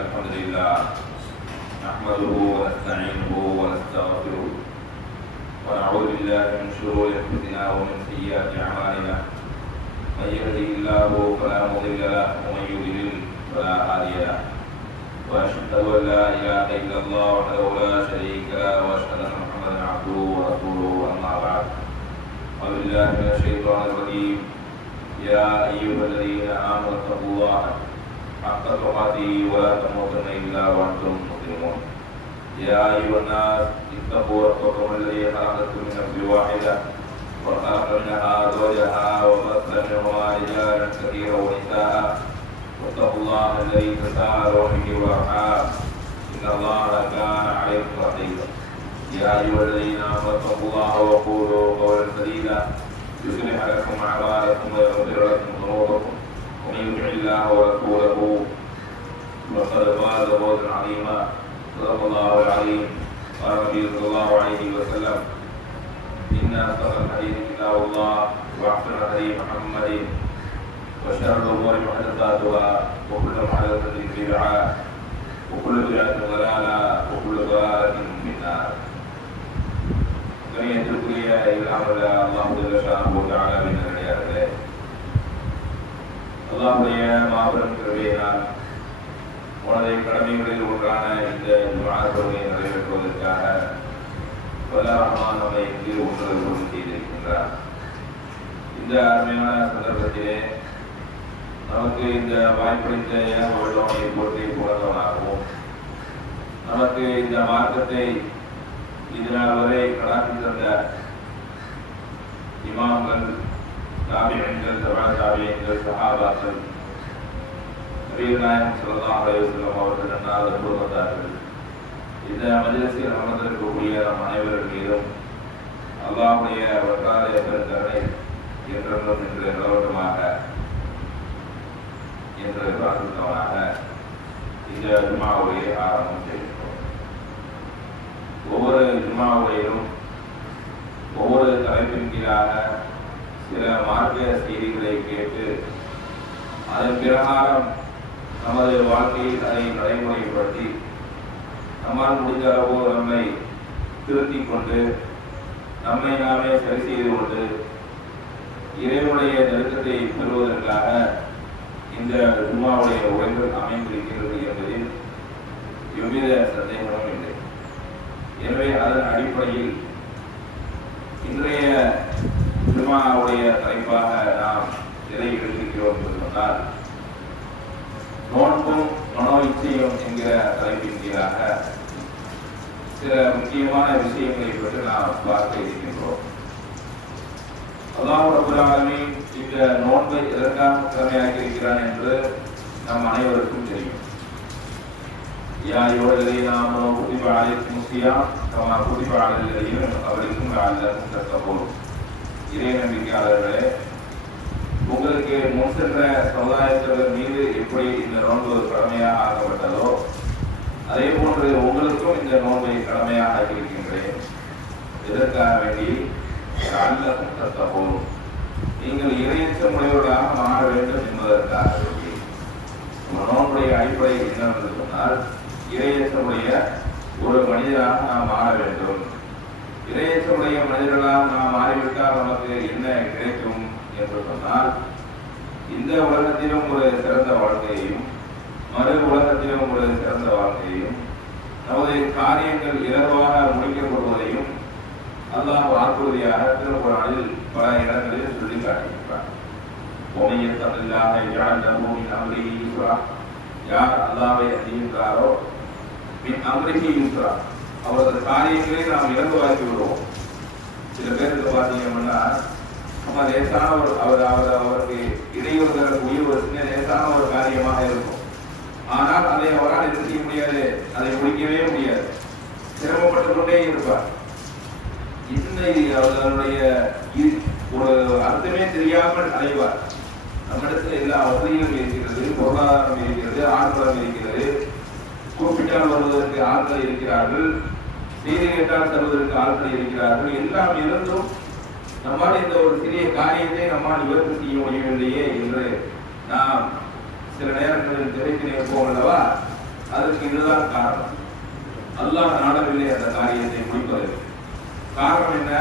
الحمد لله نحمده ونستعينه ونستغفره ونعوذ بالله من شرور انفسنا ومن سيئات اعمالنا من يهده الله فلا مضل له ومن يضلل فلا هادي له واشهد ان لا اله الا الله وحده لا شريك له واشهد ان محمدا عبده ورسوله اما بعد اعوذ بالله من الشيطان الرجيم يا ايها الذين امنوا اتقوا الله حق تقاته ولا تموتن الا وانتم مسلمون يا ايها الناس اتقوا ربكم الذي خلقكم من نفس واحده وخلق منها زوجها وبث منهما رجالا كثيرا ونساء واتقوا الله الذي تساءلون به والارحام ان الله كان عليكم رقيبا يا ايها الذين امنوا اتقوا الله وقولوا قولا سديدا يصلح لكم اعمالكم ويغفر لكم ذنوبكم ومن يطع الله ورسوله فقد فاز فوزا عظيما صدق الله العظيم قال النبي صلى الله عليه وسلم ان اصدق الحديث كتاب الله واحسن الهدي محمد وشر الامور محدثاتها وكل محدثه بدعه وكل بدعه ضلاله وكل ضلاله في النار. கணியத்திற்குரிய இல்லாமல் அல்லாஹ் ஜல்லஷானஹு தஆலா விண்ணடியார்களே, அல்லாஹ்வுடைய மாபெரும் கிருபையினால் உனது கடமைகளில் ஒன்றான இந்த ஜும்ஆ தொழுகையை நிறைவேற்றுவதற்காக வல்ல ரஹ்மான் நம்மை இங்கு ஒன்று செய்திருக்கின்றார். இந்த அருமையான சந்தர்ப்பத்திலே நமக்கு இந்த வாய்ப்பளித்த ஏகோவனை போற்றி புகழ்ந்தவனாகவும் நமக்கு இந்த மார்க்கத்தை இதனால் வரை கடாசி தந்த இமாம்கள், தாபியீன்கள், தபா தாபியீன்கள், சஹாபாக்கள், நபிகள் நாயகம் ஸல்லல்லாஹு அலைஹி வஸல்லம் அவர்கள் அன்னார் குடும்பத்தார்கள், இந்த மஜ்லிஸில் அமர்ந்திருக்கக்கூடிய நம் அனைவரின் மீதும் அல்லாஹ்வுடைய வற்றாத பெருங்கருணை என்றென்றும் என்று நிலவட்டமாக என்று பிரார்த்தித்தவனாக இந்த ஜும்ஆவை ஆரம்பம் செய்கின்றோம். ஒவ்வொரு ஜும்ஆவிலும் ஒவ்வொரு தலைப்பின் கீழாக சில மார்க்க செய்திகளை கேட்டு அதன் பிரகாரம் நமது வாழ்க்கையில் அதை நடைமுறைப்படுத்தி நம்மால் முடிந்த அளவு நம்மை திருத்திக் கொண்டு நம்மை நாமே சரி செய்து கொண்டு இறைவனுடைய நெருக்கத்தை பெறுவதற்காக இந்த ஜும்ஆவுடைய உரைகள் அமைந்திருக்கிறது என்பதில் எவ்வித சந்தேகமும் இல்லை. எனவே அதன் அடிப்படையில் இன்றைய ஜுமாவுடைய தலைப்பாக நாம் எதை எடுத்திருக்கிறோம் என்று சொன்னால், நோன்பும் மனோ இச்சையும் என்கிற தலைப்பின் கீழாக சில முக்கியமான விஷயங்களை பற்றி நாம் பார்க்க இருக்கின்றோம். அல்லாஹ் ரப்பல் ஆலமீன் இந்த நோன்பை எதற்காக கடமையாக்கி இருக்கிறான் என்று நம் அனைவருக்கும் தெரியும். யா அய்யுஹல்லதீன ஆமனூ குதிப அலைக்குமுஸ் ஸியாம் கமா குதிப அலல்லதீன மின் கப்லிக்கும் லஅல்லக்கும் தத்தகூன். இறை நம்பிக்கையாளர்களே, உங்களுக்கு முன் சென்ற சமுதாயத்தினர் மீது எப்படி இந்த நோன்பு கடமையாக ஆக்கப்பட்டதோ அதே போன்று உங்களுக்கும் இந்த நோன்பை கடமையாக ஆக்கியிருக்கின்றேன். இதற்காக வேண்டி லஅல்லக்கும் தத்தகூன், நீங்கள் இறையச்சம் உடையவர்களாக மாற வேண்டும் என்பதற்காக வேண்டி. நோன்புடைய அடிப்படை என்னவென்று சொன்னால், இறையச்சமுடைய ஒரு மனிதராக நாம் மாற வேண்டும். இறையச்சமுடைய மனிதர்களாக நாம் மாறிவிட்டால் நமக்கு என்ன கிடைக்கும் என்று சொன்னால், இந்த உலகத்திலும் ஒரு சிறந்த வாழ்க்கையையும் மறு உலகத்திலும் ஒரு சிறந்த வாழ்க்கையையும் நமது காரியங்கள் இலகுவாக முடிக்கப்படுவதையும் அல்லாஹ் வாக்குறுதியாக திருக்குர்ஆனில் பல இடங்களில் சொல்லி காட்டியிருக்கிறார். யார் அல்லாஹ்வை அஞ்சுகின்றாரோ மின் அம்ரிஹி யுஸ்ரா, அவரது காரியங்களை நாம் இலகுவாக்கி விடுவோம். சில பேருக்கு பார்த்தீங்கன்னா நம்ம லேசான அவருக்கு இடையூறு தரக்கூடிய ஒரு சின்ன லேசான ஒரு காரியமாக இருக்கும். ஆனால் அதை அவரால் என்ன செய்ய முடியாது, அதை முடிக்கவே முடியாது, சிரமப்பட்டு கொண்டே இருப்பார். அவருடைய ஒரு அர்த்தமே தெரியாமல் அடைவார். நம்மிடத்தில் எல்லா வசதிகளும் இருக்கிறது, பொருளாதாரம் இருக்கிறது, ஆற்றலம் இருக்கிறது, கூப்பிட்டால் வருவதற்கு ஆட்கள் இருக்கிறார்கள், செய்தி கேட்டால் தருவதற்கு ஆட்கள் இருக்கிறார்கள். எல்லாம் இருந்தும் நம்மால் இந்த ஒரு சிறிய காரியத்தை நம்மால் நிவர்த்தி செய்ய முடியவில்லையே என்று நாம் சில நேரங்களில் தெரிவித்து நிற்போம் அல்லவா? அதற்கு இதுதான் காரணம். அல்லாஹ் நாடவில்லை அந்த காரியத்தை முடிப்பதற்கு. காரணம் என்ன?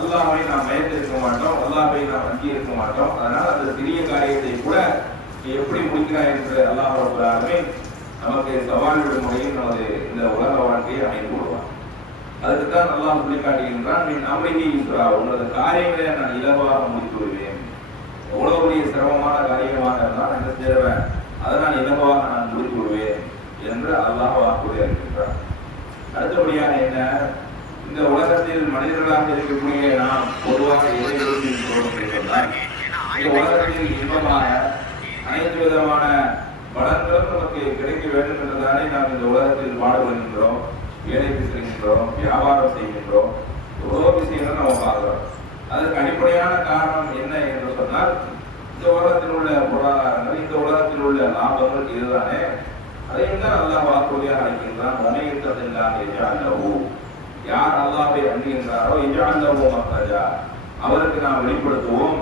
அல்லாஹ்வை நாம் பயந்து இருக்க மாட்டோம், அல்லாஹ்வை நாம் அஞ்சி இருக்க மாட்டோம். அதனால் அந்த சிறிய காரியத்தை கூட எப்படி முடிக்கிறாய் என்று அல்லாஹ் ரப்பல் ஆலமீன் நமக்கு சவால் விடும் முறையில் நமது இந்த உலக வாழ்க்கையை அமைத்து விடுவார். அதுக்குத்தான் அல்லாஹ் சொல்லி காட்டுகின்றான், மின் அம்ரிஹி யுஸ்ரா, உங்களது காரியங்களை நான் இலவாக முடித்து விடுவேன். எவ்வளவு பெரிய சிரமமான காரியமாக இருந்தால் என்ன செய்வேன், அதை நான் இலவாக நான் முடித்து விடுவேன் என்று அல்லாஹ் வாக்குறுதி அளிக்கின்றார். அடுத்தபடியாக என்ன, இந்த உலகத்தில் மனிதர்களாக இருக்கக்கூடிய நாம் பொதுவாக எதை சொன்னால், இந்த உலகத்தில் இன்பமான அனைத்து விதமான வளங்களும் நமக்கு கிடைக்க வேண்டும் என்றுதானே நாம் இந்த உலகத்தில் பாடுபடுகின்றோம், வேலைக்கு செல்கின்றோம், வியாபாரம் செய்கின்றோம், எவ்வளோ விஷயங்கள் நம்ம பார்க்கிறோம். அதற்கு அடிப்படையான காரணம் என்ன என்று சொன்னால், இந்த உலகத்தில் உள்ள பொருளாதாரங்கள், இந்த உலகத்தில் உள்ள லாபங்கள் இதுதானே. அதையும் தான் அல்லாஹ் வாக்குறுதியாக அளிக்கின்றான். யார் அல்லாஹ்வை அஞ்சுகின்றாரோ இஜஅல்லஹு மக்ரஜா, அவருக்கு நாம் வெளிப்படுத்துவோம்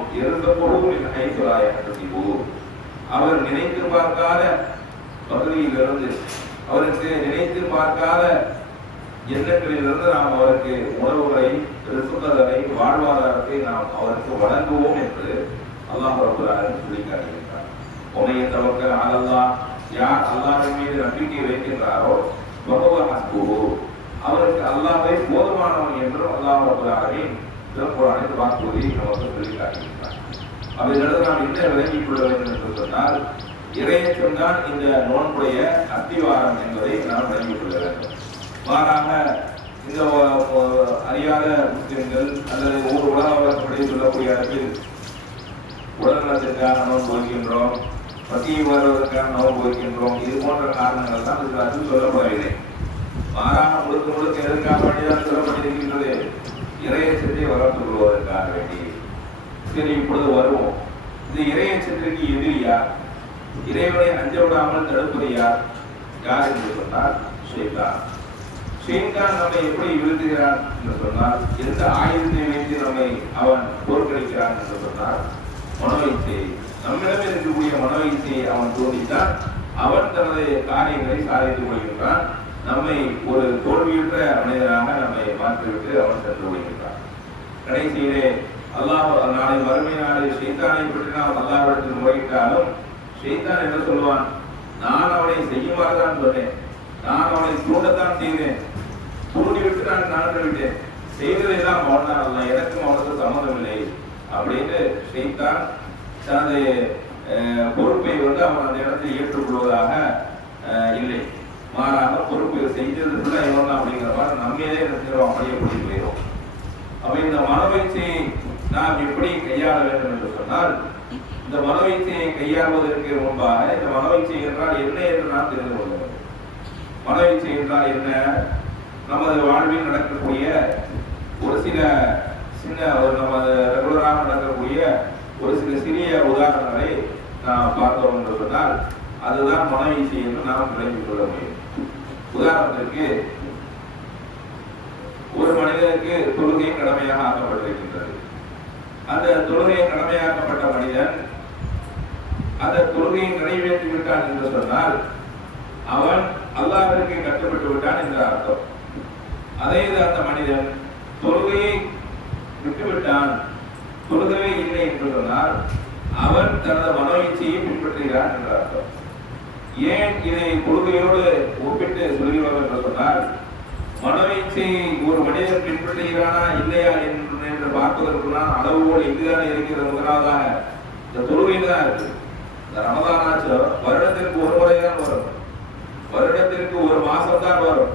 அவர் நினைத்து பார்க்காத பகுதியிலிருந்து, அவருக்கு நினைத்து பார்க்காத எண்ணங்களிலிருந்து நாம் அவருக்கு உணவுகளை, ரிசுக்குகளை, வாழ்வாதாரத்தை நாம் அவருக்கு வழங்குவோம் என்று அல்லாஹ் ரப்பல் ஆலமீன் சொல்லி காட்டுகின்றார். உமைய தவக்கல் அலல்லாஹ், யார் அல்லாஹ்வின் மீது நம்பிக்கை வைக்கின்றாரோ வஹுவ ஹஸ்புஹு, அவருக்கு அல்லாஹ்வே போதுமானவன் என்றும் அல்லாஹ் ரப்பல் ஆலமீன் திருக்குர்ஆனில் வாக்குறுதி நமக்கு சொல்லி காட்டுகின்றார். அதிலிருந்து நாம் என்ன விளங்கிக் கொள்ள வேண்டும் என்று சொன்னால், இறையச்சம் தான் இந்த நோன்புடைய அத்திவாரம் என்பதை நாம் விளங்கிக் கொள்ள வேண்டும். மாறாக இந்த அறியாத முஸ்லிம்கள் அல்லது ஒரு உலக வழக்கப்படி சொல்லக்கூடிய அளவில் உடல் நலத்திற்காக நோன்பு வைக்கின்றோம், பசியை வருவதற்காக நோன்பு வைக்கின்றோம், இது போன்ற காரணங்கள் தான் இதில் சொல்லப்படவில்லை. மாறாக முழுக்க முழுக்க எதற்காக வேண்டிதான் சொல்லப்பட்டிருக்கின்றது, இறையச்சத்தை வளர்த்துக் கொள்வதற்காக வேண்டி. சரி, இப்பொழுது வருவோம். இந்த இறையச்சத்திற்கு எதிரி யார், இறைவனை அஞ்ச விடாமல் தடுப்பது யார் என்று சொன்னால் ஷைத்தான். ஷைத்தான் நம்மை எப்படி வீழ்த்துகிறான் என்று சொன்னால், எந்த ஆயுதத்தை வைத்து நம்மை அவன் போர்க்களிக்கிறான் என்று சொன்னால் மனோ இச்சை. நம்மிடம் இருக்கக்கூடிய மனோ இச்சையை அவன் தோன்றித்தான் அவன் தனது காரியங்களை சாதித்துக் கொள்கின்றான். நம்மை ஒரு தோல்வியுற்ற மனிதராக நம்மை மாற்றிவிட்டு அவன் சென்று கொள்கின்றான். கடைசியிலே அல்லாஹ் நாளை வறுமை நாளில் ஷைத்தானை பற்றி நாம் அல்லாஹ்விடத்தில் முறையிட்டாலும் ஷைத்தான் என்ன சொல்லுவான், நான் அவனை செய்யுமாறுதான் சொன்னேன், நான் அவனை தூண்டத்தான் செய்தேன், தூண்டிவிட்டு நான் நடந்து விட்டேன், செய்வதெல்லாம் அவன்தான் அல்ல, எனக்கும் அவனுக்கு சம்மந்தம் இல்லை அப்படின்னு ஷைத்தான் தனது பொறுப்பை அவன் அந்த இடத்தில் ஏற்றுக்கொள்வதாக இல்லை. மாறாக பொறுப்பை செஞ்சது இவன் தான் அப்படிங்கிற மாதிரி நம்மையே என்ன செய்வோம், அப்படியே கூட்டிட்டு போயிடும். அப்ப இந்த மனோவீழ்ச்சியை நாம் எப்படி கையாள வேண்டும் என்று சொன்னால், இந்த மனோவீழ்ச்சியை கையாள்வதற்கு முன்பாக இந்த மனோவீழ்ச்சி என்றால் என்ன என்று நாம் தெரிந்து கொள்ள வேண்டும். மனோவீழ்ச்சி என்றால் என்ன? நமது வாழ்வில் நடக்கக்கூடிய ஒரு சில நமது ரெகுலராக நடக்கக்கூடிய ஒரு சில சிறிய உதாரணங்களை நாம் பார்த்தோம் என்று சொன்னால் அதுதான் மனோவீழ்ச்சி என்று நாம் விளங்கிக் கொள்ள முடியும். உதாரணத்திற்கு, ஒரு மனிதனுக்கு தொழுகை கடமையாக ஆக்கப்பட்டிருக்கின்றது. அந்த தொழுகை கடமையாக்கப்பட்ட மனிதன் அந்த தொழுகையை நிறைவேற்றி விட்டான் என்று சொன்னால் அவன் அல்லாஹ்விற்கு கட்டுப்பட்டு விட்டான் என்ற அர்த்தம். அதே அந்த மனிதன் தொழுகையை விட்டுவிட்டான், தொழுகவே இல்லை என்று சொன்னால் அவன் தனது மனோவீழ்ச்சியை பின்பற்றுகிறான் என்ற அர்த்தம். ஏன் இதை தொழுகையோடு ஒப்பிட்டு சொல்கிறோம் என்று சொன்னால், மனோவீழ்ச்சியை ஒரு மனிதன் பின்பற்றுகிறானா இல்லையா என்று பார்ப்பதற்குள்ளான அளவுகோல் எங்குதான் இருக்கிறது. முதலாவதாக இந்த தொழுகையில் தான் இருக்கு. இந்த ரமதானாச்சு வருடத்திற்கு ஒரு முறை தான் வரும், வருடத்திற்கு ஒரு மாசம் தான் வரும்.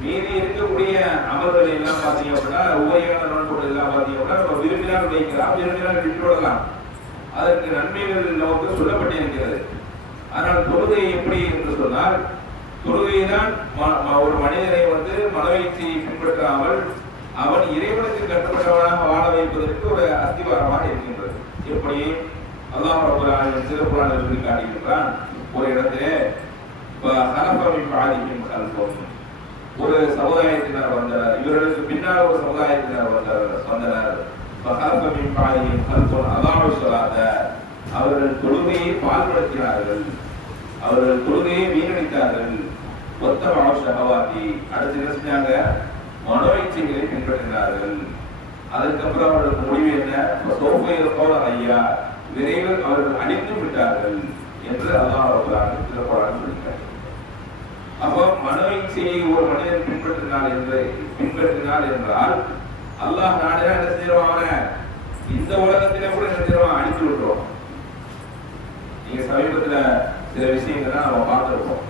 மீதி இருக்கக்கூடிய அமல்கள் எல்லாம் பார்த்தீங்க அப்படின்னா உபரியான நோன்புகள் எல்லாம் பார்த்தீங்க அப்படின்னா நம்ம விரும்பினால் வைக்கலாம், விரும்பினால் விட்டுவிடலாம். அதற்கு நன்மைகள் நமக்கு சொல்லப்பட்டிருக்கிறது. ஆனால் தொழுகை எப்படி என்று சொன்னால், தொழுகைதான் ஒரு மனிதனை மனவீழ்ச்சியை பின்பற்றாமல் அவன் இறைவனுக்கு கட்டுப்பட்டவனாக வாழ வைப்பதற்கு ஒரு அஸ்திவாரமாக இருக்கின்றது. எப்படி அல்லாஹ் ரப்பல் ஆலமீன் திருக்குர்ஆனில் சொல்லி காட்டுகின்றான். ஒரு இடத்திலே ஒரு சமுதாயத்தினர் வந்தனர், இவர்களுக்கு பின்னால் ஒரு சமுதாயத்தினர் வந்தனர். அவர்கள் தொழுகையை பால்படுத்தினார்கள், அவர்கள் தொழுகையை வீணடித்தார்கள். அடுத்து என்ன செஞ்சாங்க? மனோவீழ்ச்சிகளை பின்பற்றினார்கள். அதுக்கப்புறம் அவர்களுக்கு முடிவு என்ன? ஐயா விரைவில் அவர்கள் அழிந்து விட்டார்கள் என்று அல்லாஹ் ரப்பல் ஆலமீன் திருக்குர்ஆனில் சொல்கிறார். அப்போ மனோவீழ்ச்சியை ஒரு மனிதன் பின்பற்றினார் என்றால் அல்லாஹ் நாடே என்ன செய்வான்? அவனை இந்த உலகத்திலே கூட என்ன செய்வான்? அழித்து விட்டுருவோம். நீங்க சமீபத்துல சில விஷயங்கள் நம்ம பார்த்திருக்கோம்.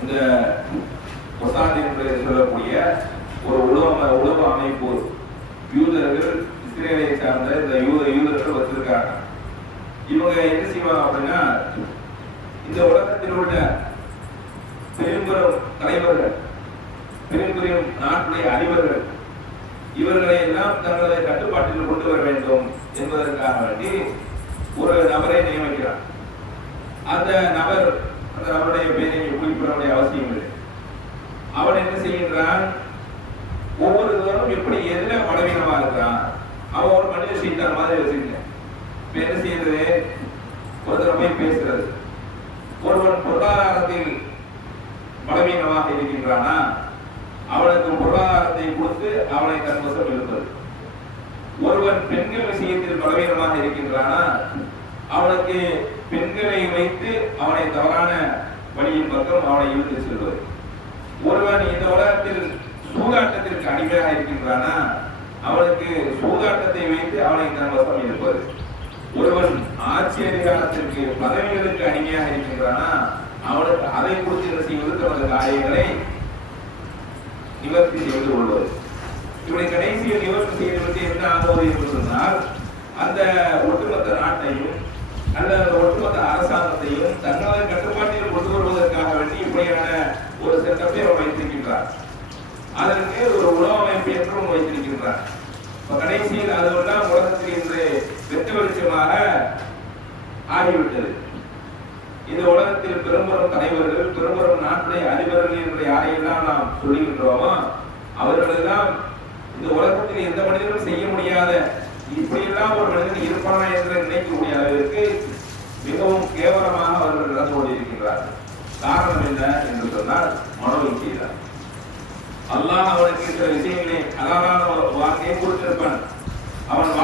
இந்த மொசாத் என்று சொல்லக்கூடிய ஒரு உளவு அமைப்பு யூதர்கள், இஸ்ரேலை சார்ந்த இந்த யூதர்கள் வச்சிருக்காங்க. இவங்க என்ன செய்வாங்க அப்படின்னா, இந்த உலகத்தில் உள்ள பெரும்பெரும் தலைவர்கள், பெரும் நாட்டுடைய அதிபர்கள், இவர்களை எல்லாம் தங்களது கட்டுப்பாட்டில் கொண்டு வர வேண்டும் என்பதற்காக வேண்டி ஒரு நபரை நியமிக்கிறார். அந்த நபருடைய பெயரை குறிப்பிட வேண்டிய அவசியம் இல்லை. அவன் என்ன செய்கின்றான்? ஒவ்வொருவரும் எப்படி எதுல பலவீனமா இருக்கிறான், அவன் ஒரு மனித செய்தார் மாதிரி வச்சிருக்கேன். என்ன செய்யறது? ஒருத்தர் போய் பேசுறது. ஒருவன் பொருளாதாரத்தில் பலவீனமாக இருக்கின்றானா அவனுக்கு பொருளாதாரத்தை கொடுத்து அவனை தன்வசம் இருப்பது. ஒருவன் பெண்கள் விஷயத்தில் பலவீனமாக இருக்கின்றானா அவனுக்கு பெண்களை வைத்து அவனை தவறான வழியின் பக்கம் அவனை இழுத்து செல்வது. ஒருவன் இந்த உலகத்தில் சூதாட்டத்திற்கு அடிமையாக இருக்கின்றானா அவனுக்கு சூதாட்டத்தை வைத்து அவனை தன்வசம் இருப்பது. ஒருவன் ஆட்சி அதிகாரத்திற்கு பதவிகளுக்கு அடிமையாக இருக்கின்றானா அவனுக்கு அதை குறித்து என்ன செய்வது? தனது காரியங்களை நிவர்த்தி செய்து கொள்வது. இப்படி கடைசியில் நிவர்த்தி செய்வது என்ன ஆகுவது என்று சொன்னால், அந்த ஒட்டுமொத்த நாட்டையும் அல்லது ஒட்டுமொத்த அரசாங்கத்தையும் தங்களது கட்டுப்பாட்டில் கொண்டு வருவதற்காக வேண்டி இப்படியான ஒரு செட்டப்பை அவர் வைத்திருக்கின்றார். அதற்கு ஒரு உணவு அமைப்பு என்றும் வைத்திருக்கின்றார். கடைசியில் அதுவெல்லாம் உலகத்தில் இன்று வெட்ட வெளிச்சமாக ஆகிவிட்டது. இந்த உலகத்தில் பெரும்பெரும் தலைவர்கள், பெரும்பெரும் நாட்டுடைய அதிபர்கள் என்று யாரையெல்லாம் நாம் சொல்லுகின்றோமோ அவர்களெல்லாம் இந்த உலகத்தில் எந்த மனிதனும் செய்ய முடியாத இப்படியெல்லாம் ஒரு மனிதன் இருப்பானா என்று நினைக்கக்கூடிய அளவிற்கு மிகவும் கேவலமாக அவர்கள் நடந்து கொண்டிருக்கின்றார்கள். காரணம் என்ன என்று சொன்னால் மனோவீழ்ச்சி தான். அல்லாஹ் அவனுக்கு சில விஷயங்களை அழகான வார்த்தையை கொடுத்திருப்பான். அவன்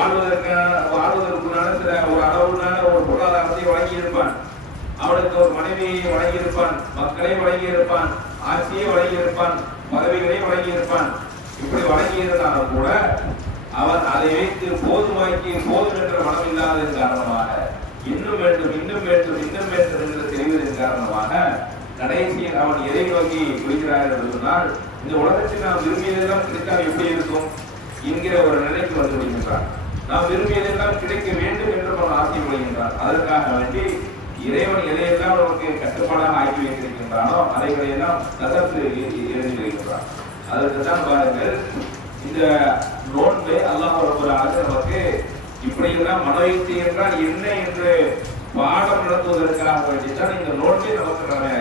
வாழ்வதற்குள்ளான சில ஒரு அளவுனால ஒரு பொருளாதாரத்தை வழங்கி இருப்பான். அவனுக்கு ஒரு மனைவியை வழங்கி இருப்பான், மக்களை வழங்கி இருப்பான், ஆட்சியை வழங்கி இருப்பான், பதவிகளை வழங்கி இருப்பான். இப்படி வழங்கியிருந்தாலும் கூட அவன் அதை வைத்து போதுமாக்கி போதும் என்ற மனம் இல்லாததன் காரணமாக இன்னும் வேண்டும் இன்னும் வேண்டும் இன்னும் வேண்டும் என்று தெரிவதன் காரணமாக கடைசியில் அவன் எதை நோக்கி விடுகிறார் என்று சொன்னால் இந்த உலகத்தில் நாம் விரும்பியதெல்லாம் கிடைத்தால் எப்படி இருக்கும் என்கிற ஒரு நிலைக்கு வந்து விடுகின்றான். நாம் விரும்பியதெல்லாம் கிடைக்க வேண்டும் என்று அவன் ஆசை விடுகின்றான். அதற்காக வேண்டி இறைவன் எதையெல்லாம் நமக்கு கட்டுப்பாடாக ஆக்கி வைத்திருக்கின்றானோ அதைகளையெல்லாம் நகர்த்து எழுதி வைக்கின்றான். அதற்கு தான் பாருங்கள், இந்த நோன்பை அல்லாஹ் ரப்பல் நமக்கு இப்படியெல்லாம் மனோயுக்தி என்றால் என்ன என்று பாடம் நடத்துவதற்காக வேண்டித்தான் இந்த நோன்பை நமக்கு கடமை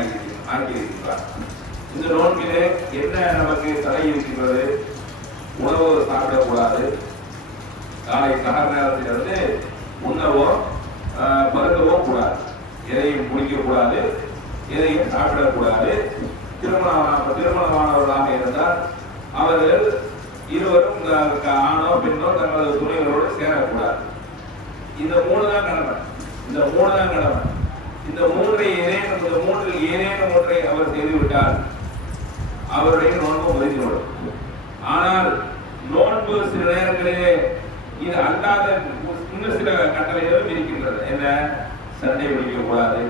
ஆக்கியிருக்கிறார். இந்த நோன்பிலே என்ன நமக்கு தடை இருக்கின்றது? உணவு சாப்பிடக்கூடாது. காலை சகர நேரத்திலிருந்து உண்ணவோ பருகவோ கூடாது. எதையும் குடிக்கக்கூடாது, எதையும் சாப்பிடக்கூடாது. திருமணமானவர்களாக இருந்தால் அவர்கள் இருவரும் ஆணோ பெண்ணோ தங்களது துணைகளோடு சேரக்கூடாது. இந்த மூணு தான் கடமை. இந்த மூன்றில் ஏதேனும் ஒன்றை அவர் செய்துவிட்டால் அவருடைய நோன்பு முறிந்துவிடும். ஆனால் நோன்பு சில நேரங்களிலே இது அல்லாத இன்னும் சில கட்டளைகளும் இருக்கின்றது. என்ன? சண்டை பிடிக்கக்கூடாது,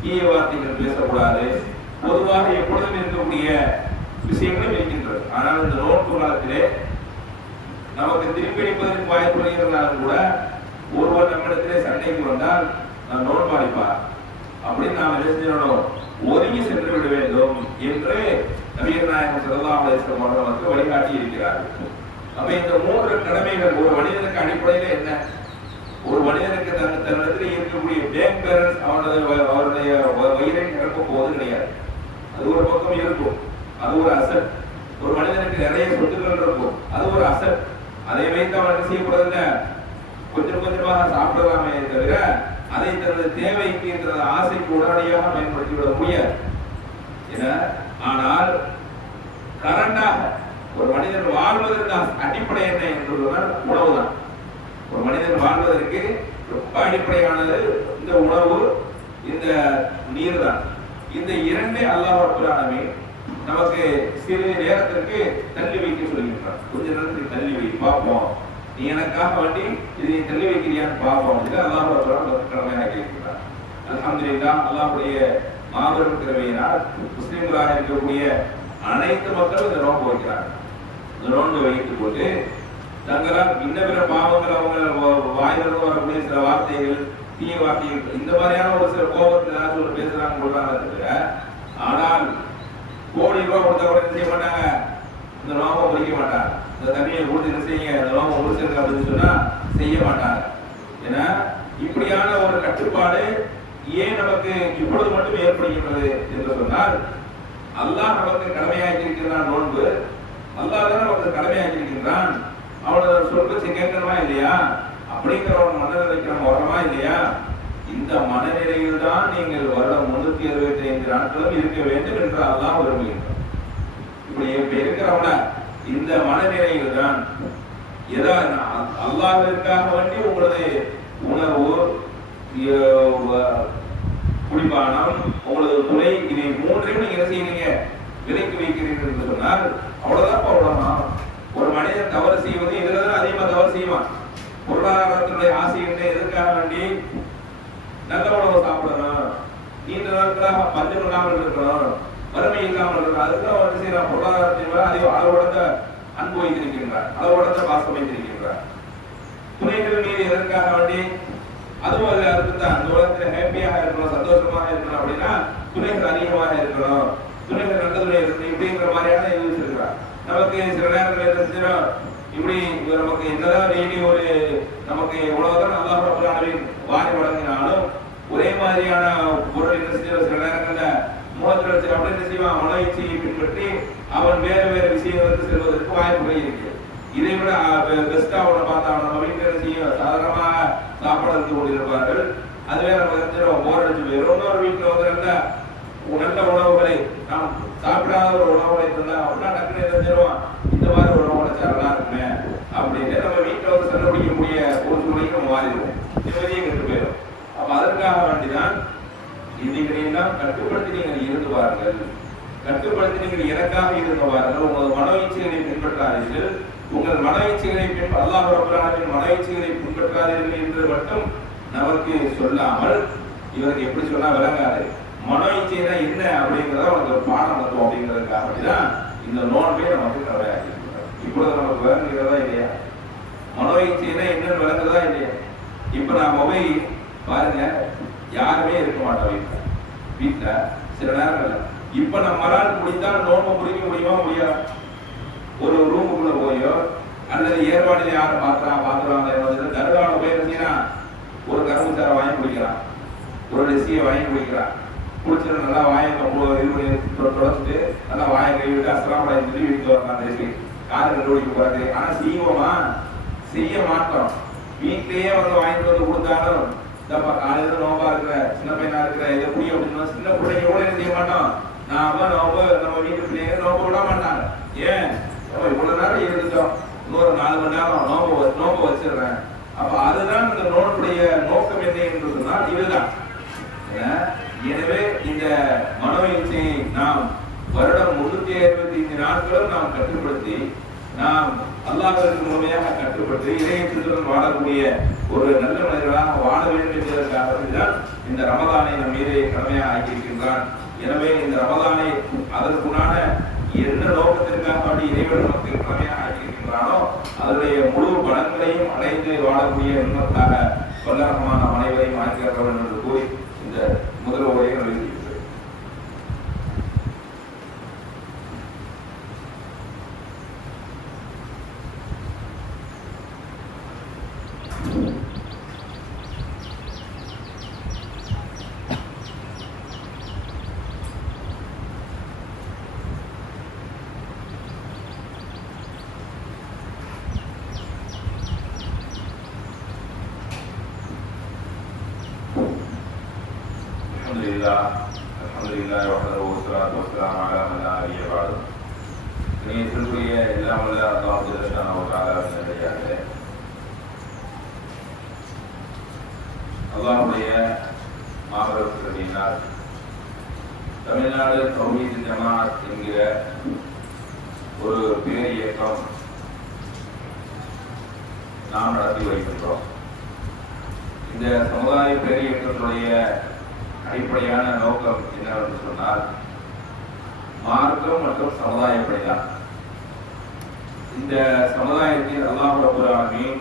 தீய வார்த்தைகள் பேசக்கூடாது, பொதுவாக எப்பொழுதும் இருக்கக்கூடிய விஷயங்களும் இருக்கின்றது. ஆனால் இந்த நோன்பு காலத்திலே நமக்கு திருப்பி அளிப்பதற்கு வாய்ப்பு இருந்தாலும் கூட ஒருவர் நம்மிடத்திலே சண்டைக்கு வந்தால் நான் நோன்பு அளிப்பார் அப்படின்னு நாம் நினைச்சிடணும், ஒதுங்கி சென்று விட வேண்டும் என்று நபிகள் நாயகம் ஸல்லல்லாஹு அலைஹி வஸல்லம் அவர்களுக்கு வழிகாட்டி இருக்கிறார்கள். அப்ப இந்த மூன்று கடமைகள் ஒரு மனிதனுக்கு அடிப்படையில் என்ன? ஒரு மனிதனுக்கு தன்னிடத்தில் இருக்கக்கூடிய பேங்க் பேலன்ஸ் அவருடைய வயிறை நிரப்ப போவது கிடையாது. அது ஒரு பக்கம் இருக்கும், அது ஒரு அசட். ஒரு மனிதனுக்கு நிறைய சொத்துக்கள் இருக்கும், அது ஒரு அசட். அதை வைத்து அவன் என்ன செய்யக்கூடாதுல்ல, கொஞ்சம் கொஞ்சமாக சாப்பிடலாமே தவிர அதை தனது தேவைக்கு தனது ஆசைக்கு உடனடியாக பயன்படுத்திவிட முடியாது. ஆனால் கரண்டாக ஒரு மனிதன் வாழ்வதற்கு அடிப்படை என்ன என்று சொன்னால் உணவு தான். ஒரு மனிதன் வாழ்வதற்கு ரொம்ப அடிப்படையானது இந்த உணவு, இந்த நீர் தான். இந்த இரண்டே அல்லாஹ் ரப்பல் ஆலமீன் நமக்கு சிறிது நேரத்திற்கு தள்ளி வைக்க சொல்கின்றான். கொஞ்ச நேரத்துக்கு தள்ளி வை பார்ப்போம், நீ எனக்காக வேண்டி இதை தள்ளி வைக்கிறியான்னு பார்ப்போம். இது அல்லாஹ் ரப்பல் ஆலமீன் கடமையாக்கி இருக்கிறார். அல்ஹம்துலில்லாஹ், அல்லாஹ்வுடைய மாபெரும் கிருபையினால் முஸ்லிம்களாக இருக்கக்கூடிய அனைத்து மக்களும் இந்த நோன்பு வைக்கிறார்கள். இந்த நோன்பு வைத்துக் கொண்டு தங்களால் இன்ன பிற பாவங்கள் அவங்க வாயிலிருந்து வரக்கூடிய சில வார்த்தைகள், தீய வார்த்தைகள், இந்த மாதிரியான ஒரு சில கோபத்தில் ஏதாச்சும் ஒரு பேசுறாங்க சொல்றாங்க தவிர, ஆனால் கோடி ரூபாய் கொடுத்தவரை என்ன செய்ய மாட்டாங்க, இந்த நோம்பை முடிக்க மாட்டாங்க. இந்த தண்ணியை கொடுத்து என்ன செய்யுங்க, இந்த நோம்பை முடிச்சிருக்க அப்படின்னு சொன்னா செய்ய மாட்டாங்க. ஏன்னா இப்படியான ஒரு கட்டுப்பாடு ஏன் நமக்கு இப்பொழுது மட்டும் ஏற்படுகின்றது என்று சொன்னால், அல்லாஹ் நமக்கு கடமையாக்கி இருக்கின்றான் நோன்பு. அல்லாஹ் தான் நமக்கு கடமையாக்கி இருக்கின்றான். அவனோட சொல்பத்தை கேட்கணுமா இல்லையா அப்படிங்கிற ஒரு மனநிலைக்கு நம்ம வரமா இல்லையா? இந்த மனநிலையில் தான் நீங்கள் வருடம் 365 நாட்களும் இருக்க வேண்டும் என்று அல்லாஹ் விரும்புகின்றான். இப்படி இருக்கிறவன இந்த மனநிலையில் தான் அல்லாஹ்விற்காக வேண்டி உங்களது உணவு, குடிபானம், உங்களது துணை, இதை மூன்றையும் நீங்க என்ன செய்யறீங்க, விலைக்கு வைக்கிறீர்கள் என்று சொன்னால் அவ்வளவுதான் அவ்வளவுதான். ஒரு மனிதன் தவறு செய்வது இதுலதான் அதிகமா தவறு செய்வான். பொருளாதாரத்தினுடைய ஆசை என்ன, எதற்காக வேண்டி நல்ல உணவு சாப்பிடணும், நீண்ட நாட்களாக பஞ்சம் இல்லாமல் இருக்கணும், வறுமை இல்லாமல் இருக்கணும், அதுதான் வந்து செய்யலாம். பொருளாதாரத்தின் மேல அதிக அளவுடந்த அன்பு வைத்திருக்கின்றார், அளவுடந்த பாசம் வைத்திருக்கின்றார். துணைகள் மீது எதற்காக வேண்டி, அதுவும் அது அதுதான் அந்த உலகத்துல ஹாப்பியாக இருக்கணும், சந்தோஷமாக இருக்கணும் அப்படின்னா துணைகள் அதிகமாக இருக்கணும், துணைகள் நல்ல துணை இருக்கணும், இப்படிங்கிற மாதிரியான இது வச்சிருக்கிறார். நமக்கு சில நேரத்தில் என்ன செஞ்சோம், இப்படி நமக்கு என்னதான் டெய்லி ஒரு நமக்கு எவ்வளவுதான் அல்லாஹ் ரப்பல் ஆலமீன் வாரி வழங்கினாலும் ஒரே மாதிரியான பொருள் என்ன செஞ்சோம், சில நேரங்களில் மூலத்தில் வச்சு அப்படி என்ன செய்வான், மனோயிச்சையை பின்பற்றி அவன் வேறு வேறு விஷயங்களுக்கு செல்வதற்கு வாய்ப்புகள் இருக்கு. இதை விட பெஸ்டா அவனை பார்த்தா அவன் நம்ம வீட்டில் என்ன செய்யும், சாதாரணமாக சாப்பாடு எடுத்து கொண்டிருப்பார்கள். அதுவே நம்ம செஞ்சோம் போர் அடிச்சு போயிடும். இன்னொரு வீட்டில் வந்து நல்ல உணவுகளை நாம் சாப்பிடாத ஒரு உணவுகளை இருந்தா அப்படின்னா டக்குனு என்ன செஞ்சிருவான், இந்த மாதிரி ஒரு உணவு நல்லா இருக்குமே அப்படின்னு நம்ம வீட்டில் வந்து கண்டுபிடிக்கக்கூடிய ஒரு சூழ்நிலைக்கு நம்ம மாறிடுவோம், நிம்மதியே கெட்டு போயிடும். அப்ப அதற்காக வேண்டிதான் இதைகளெல்லாம் கட்டுப்படுத்தி நீங்கள் இருந்து பாருங்கள். கட்டுப்படுத்தி நீங்கள் எனக்காக இருந்த வாருங்கள், உங்களது மனோ இச்சைகளை பின்பற்றாதீர்கள், உங்கள் மன இச்சைகளை அல்லாஹ் ரப்பல் ஆலமீன் மன இச்சைகளை பின்பற்றாதீர்கள் என்று மட்டும் நமக்கு சொல்லாமல், இவருக்கு எப்படி சொன்னா விளங்காது, மனோ இச்சைனா என்ன அப்படிங்கிறத அவனுக்கு ஒரு பாடம் இருக்கும் அப்படிங்கிறதுக்காக தான் இந்த நோன்பே நமக்கு கவலையாக்கி இருக்கிறார். இப்பொழுது நமக்கு விளங்குகிறதா இல்லையா? மனோ இச்சைனா என்னன்னு விளங்குறதா இல்லையா? இப்ப நாம போய் பாருங்க, யாருமே இருக்க மாட்டோம் வீட்டுல சில நேரங்கள்ல. இப்ப நம்மளால் முடிந்தால் நோன்பு முடிக்க முடியுமா முடியாது? ஒரு ரூமுக்குள்ள போயோ அல்லது ஏற்பாடுல யாரும் பாக்குறாங்க தருவான போய் இருந்தீங்கன்னா ஒரு கரும்பு சாரை வாங்கி குடிக்கிறான், ஒரு லெசியை வாங்கி குடிக்கிறான், குடிச்சிட்டு நல்லா வாங்கி தொடச்சிட்டு நல்லா வாங்கி கழுவிட்டு அஸ்லாம் சொல்லி வீட்டுக்கு வரலாம், லெசி காரு கண்டுபிடிக்க போறாரு. ஆனா செய்வோமா? செய்ய மாட்டோம். வீட்லயே வந்து வாங்கிட்டு வந்து கொடுத்தாலும் இந்தப்பா காலையில நோம்பா இருக்கிற சின்ன பையனா இருக்கிற இதை புரிய அப்படின்னு சின்ன பிள்ளைங்க கூட செய்ய மாட்டோம். நாம நோம்பு நம்ம வீட்டு பிள்ளைங்க நோம்பு விட மாட்டாங்க. ஏன்? இவ்வளவு நேரம் இருந்துட்டோம், இன்னொரு 4 மணி நேரம் நோம்பு வச்சிடுறேன். அப்ப அதுதான் இந்த நோன்புடைய நோக்கம் என்ன என்று சொன்னால் இதுதான். எனவே இந்த மனோ இச்சையை நாம் வருடம் 365 நாட்களும் நாம் கட்டுப்படுத்தி நாம் அல்லாஹ்விற்கு முழுமையாக கட்டுப்பட்டு இறையத்துடன் வாழக்கூடிய ஒரு நல்ல மனிதர்களாக வாழ வேண்டும் என்பதற்காக தான் இந்த ரமதானை நம் மீது கடமையாக ஆக்கியிருக்கின்றான். எனவே இந்த ரமதானை அதற்குண்டான என்ன நோக்கத்திற்காக அப்படி இறைவன் நமக்கு கடமையாக ஆக்கியிருக்கின்றானோ அதனுடைய முழு பலன்களையும் அடைந்து வாழக்கூடிய எண்ணத்தாக வல்லரகமான அனைவரையும் ஆக்கியிருக்க வேண்டும் என்று கூறி இந்த முதல் உரையை நிறைவேற்றுகிறேன். அல்ஹம்துலில்லாஹ் வஹ்தஹு வஸ்ஸலாத்து வஸ்ஸலாமு அலா மன் லா நபிய்ய பஅது. இணையத்திற்குரிய எல்லாம் வல்ல அல்லாஹ் ஜல்லஷானஹு வ தஆலாவின் நல்லடியார்களே, அல்லாஹ்வுடைய மாபெரும் கிருபையினால் தமிழ்நாடு தௌஹீத் ஜமாஅத் என்கிற ஒரு பேர் இயக்கம் நாம் நடத்தி வருகின்றோம். இந்த சமுதாய பேர் இயக்கத்துடைய அடிப்படையான நோக்கம் என்னவென்று சொன்னால் மார்க்கம் மற்றும் சமுதாய பணிதான். இந்த சமுதாயத்தில் அல்லாஹ் ரப்பல் ஆலமீன்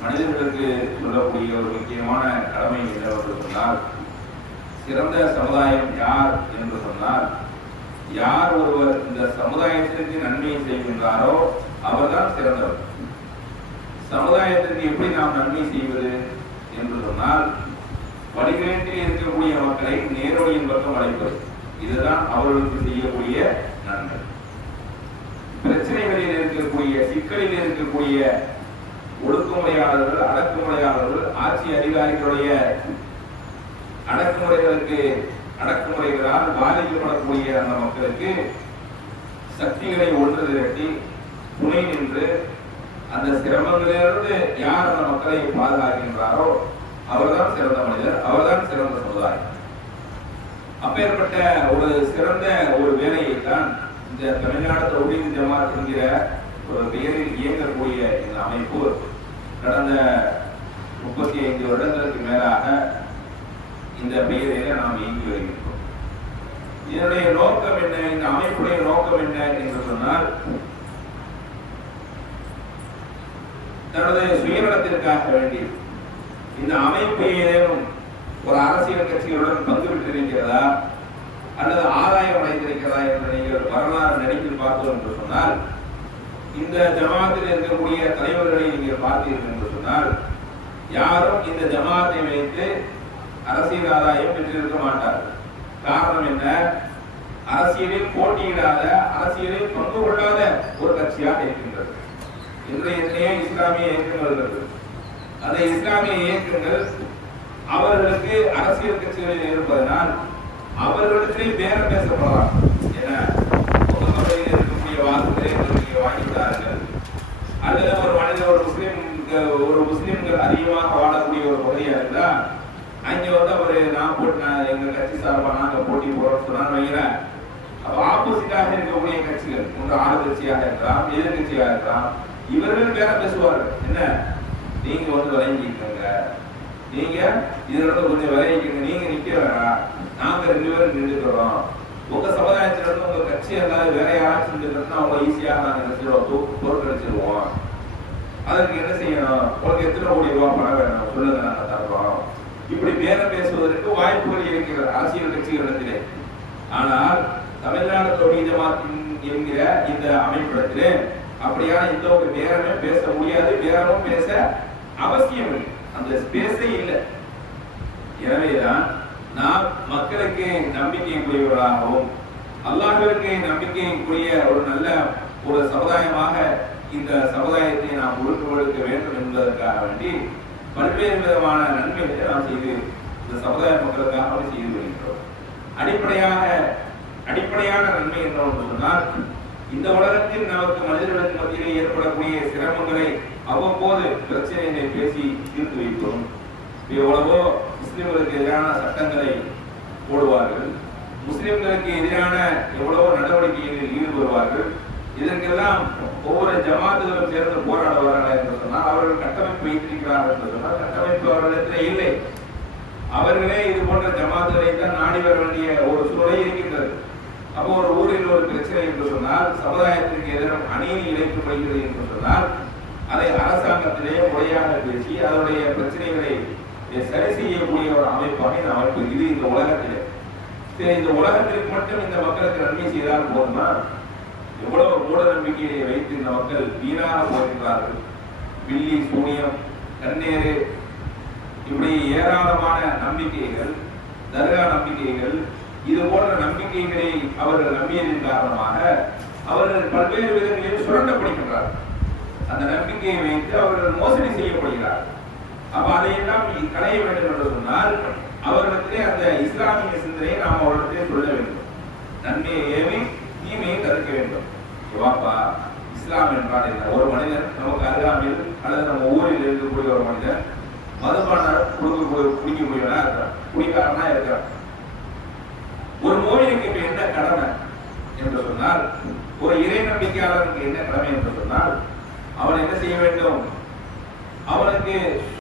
மனிதர்களுக்கு சொல்லக்கூடிய ஒரு முக்கியமான கடமை என்னவென்று சொன்னால், சிறந்த சமுதாயம் யார் என்று சொன்னால், யார் ஒருவர் இந்த சமுதாயத்திற்கு நன்மையை செய்கின்றாரோ அவர்தான் சிறந்தவர். சமுதாயத்திற்கு எப்படி நாம் நன்மை செய்வது என்று சொன்னால், வழிகேட்டில் இருக்கக்கூடிய மக்களை நேரடியின் பக்கம் அழைப்பது, இதுதான் அவர்களுக்கு செய்யக்கூடிய நன்மை. பிரச்சனைகளில் இருக்கக்கூடிய சிக்கலில் இருக்கக்கூடிய ஒடுக்குமுறையாளர்கள், அடக்குமுறையாளர்கள், ஆட்சி அதிகாரிகளுடைய அடக்குமுறைகளால் பாதிக்கப்படக்கூடிய அந்த மக்களுக்கு சக்திகளை ஒன்று திரட்டி துணை நின்று அந்த சிரமங்களிலிருந்து யார் அந்த மக்களை பாதுகாக்கின்றாரோ அவர்தான் சிறந்த மனிதர், அவர்தான் சிறந்த சமுதாயம். அப்பேற்பட்ட ஒரு சிறந்த ஒரு வேலையை தான் இந்த தமிழ்நாடு தௌஹீத் ஜமாஅத் என்கிற ஒரு பெயரில் இயங்கக்கூடிய இந்த அமைப்பு கடந்த 35 வருடங்களுக்கு மேலாக இந்த பெயரில் நாம் இயங்கி வருகின்றோம். இதனுடைய நோக்கம் என்ன, இந்த அமைப்புடைய நோக்கம் என்ன என்று சொன்னால், தனது சுயநலத்திற்காக வேண்டி இந்த அமைப்பு ஏதேனும் ஒரு அரசியல் கட்சிகளுடன் பங்கு பெற்றிருக்கிறதா அல்லது ஆதாயம் அடைந்திருக்கிறதா என்று நீங்கள் வரலாறு நடிப்பில் பார்த்தோம் என்று சொன்னால், இந்த ஜமாத்தில் இருக்கக்கூடிய தலைவர்களை நீங்கள் பார்த்தீர்கள் என்று சொன்னால், யாரும் இந்த ஜமாத்தை வைத்து அரசியல் ஆதாயம் பெற்றிருக்க மாட்டார்கள். காரணம் என்ன? அரசியலில் போட்டியிடாத, அரசியலில் பங்கு கொள்ளாத ஒரு கட்சியாக இருக்கின்றது. இன்றைய எத்தனையோ இஸ்லாமிய இயக்கங்கள் இருக்கிறது. அந்த இஸ்லாமிய இயக்கங்கள் அவர்களுக்கு அரசியல் கட்சிகளில் இருப்பதனால் அவர்களுக்கு பேரம் பேசப்படலாம். என பொதுமக்களில் இருக்கக்கூடிய வாக்குகளை வாங்கிட்டார்கள், அல்லது ஒரு மனிதர் ஒரு முஸ்லீம்கள் அதிகமாக வாழக்கூடிய ஒரு பகுதியாக இருந்தா அங்க வந்து அவரு நான் போட்டு எங்க கட்சி சார்பா நாங்க போட்டி போறோம்னு சொன்னான்னு வைக்கிறேன், அப்ப ஆப்போசிட்டாக இருக்கக்கூடிய கட்சிகள், ஒன்று ஆளுங்கட்சியாக இருக்கலாம், எதிர்கட்சியாக இருக்கலாம், இவர்கள் பேர பேசுவார்கள். என்ன, நீங்க வந்து விளைஞ்சிக்கங்க, நீங்க இதுல கொஞ்சம் விளைவிக்கங்க, நீங்க நிக்க வேணாம், நாங்க 2 பேரும் நின்றுக்கிறோம். உங்க சமுதாயத்துல இருந்து உங்க கட்சி ஏதாவது வேற யாராச்சும் நின்றுக்கிறோம்னா அவங்க ஈஸியாக நாங்க நினைச்சிருவோம், பொருட்கடிச்சிருவோம். அதற்கு என்ன செய்யணும், உங்களுக்கு எத்தனை கோடி ரூபாய் பணம் வேணும் சொல்லுங்க, நாங்க தருவோம். இப்படி பேரம் பேசுவதற்கு வாய்ப்புகள் இருக்கிறது அரசியல் கட்சிகளிடத்திலே. ஆனால் தமிழ்நாடு தௌஹீத் ஜமாத் என்கிற இந்த அமைப்பிடத்திலே அப்படியான எந்த ஒரு பேரமே பேச முடியாது, பேரமும் பேச அவசியம் இல்லை, அந்த ஸ்பேஸே இல்லை. எனவேதான் நாம் மக்களுக்கு நம்பிக்கை கூடியவர்களாகவும் அல்லாஹ்விற்கு நம்பிக்கைக்குரிய ஒரு நல்ல ஒரு சமுதாயமாக இந்த சமுதாயத்தை நாம் ஒழுக்க வேண்டும் என்பதற்காக வேண்டி பல்வேறு விதமான நன்மைகளை நாம் செய்து இந்த சமுதாய மக்களுக்காக செய்து வருகின்றோம். அடிப்படையான நன்மை என்னவென்று சொன்னால், இந்த உலகத்தில் நமக்கு மனிதர்களுக்கு மத்தியிலே ஏற்படக்கூடிய சிரமங்களை அவ்வப்போது பிரச்சனைகளை பேசி தீர்த்து வைப்போம். எவ்வளவோ முஸ்லிம்களுக்கு எதிரான சட்டங்களை போடுவார்கள், முஸ்லிம்களுக்கு எதிரான எவ்வளவோ நடவடிக்கைகளில் ஈடுபடுவார்கள். இதற்கெல்லாம் ஒவ்வொரு ஜமாத்துகளும் சேர்ந்து போராடுவார்கள் என்று சொன்னால், அவர்கள் கட்டமைப்பு வைத்திருக்கிறார்கள் என்று சொன்னால் கட்டமைப்பு அவர்களிடத்தில் இல்லை. அவர்களே இது போன்ற ஜமாத்துகளை தான் நாடி வர வேண்டிய ஒரு சூழலை இருக்கின்றது. அப்போ ஒரு ஊரில் ஒரு பிரச்சனை என்று சொன்னால், சமுதாயத்திற்கு எதிராக அநீதி இழைக்கப்படுகிறது என்று சொன்னால், அதை அரசாங்கத்திலே முறையாக பேசி அதனுடைய பிரச்சனைகளை சரி செய்யக்கூடிய ஒரு அமைப்பாக இந்த அமைப்பு இது. இந்த உலகத்திலே இந்த உலகத்திற்கு மட்டும் இந்த மக்களுக்கு நன்மை செய்தால் போதுமா? எவ்வளவு மூட நம்பிக்கையை வைத்து இந்த மக்கள் வீணாக போகின்றார்கள். வில்லி, சூனியம், கண்ணேறு, இப்படி ஏராளமான நம்பிக்கைகள், தர்கா நம்பிக்கைகள், இது போன்ற நம்பிக்கைகளை அவர்கள் நம்பியதன் காரணமாக அவர்கள் பல்வேறு விதங்களில் சுரண்டப்படுகின்றார்கள். அந்த நம்பிக்கையை வைத்து அவர்கள் மோசடி செய்யப்படுகிறார்கள். அப்ப அதையெல்லாம் களைய வேண்டும் என்று சொன்னால் அவர்களிடத்திலே அந்த இஸ்லாமிய சிந்தனையை நாம் அவர்களிடத்திலே சொல்ல வேண்டும். நன்மையை ஏவி தீமையை தடுக்க வேண்டும். வாப்பா, இஸ்லாம் என்றால் என்ன? ஒரு மனிதன் நமக்கு அருகாமையில் அல்லது நம்ம ஊரில் இருக்கக்கூடிய ஒரு மனிதன் மதுபானம் குடிக்கக்கூடியவனா இருக்கிறான், குடிக்காரனா இருக்கிறான். ஒரு மோயினுக்கு இப்ப என்ன கடமை என்று சொன்னால், ஒரு இறை நம்பிக்கையாளருக்கு என்ன கடமை என்று சொன்னால், அவன் என்ன செய்ய வேண்டும்? அவனுக்கு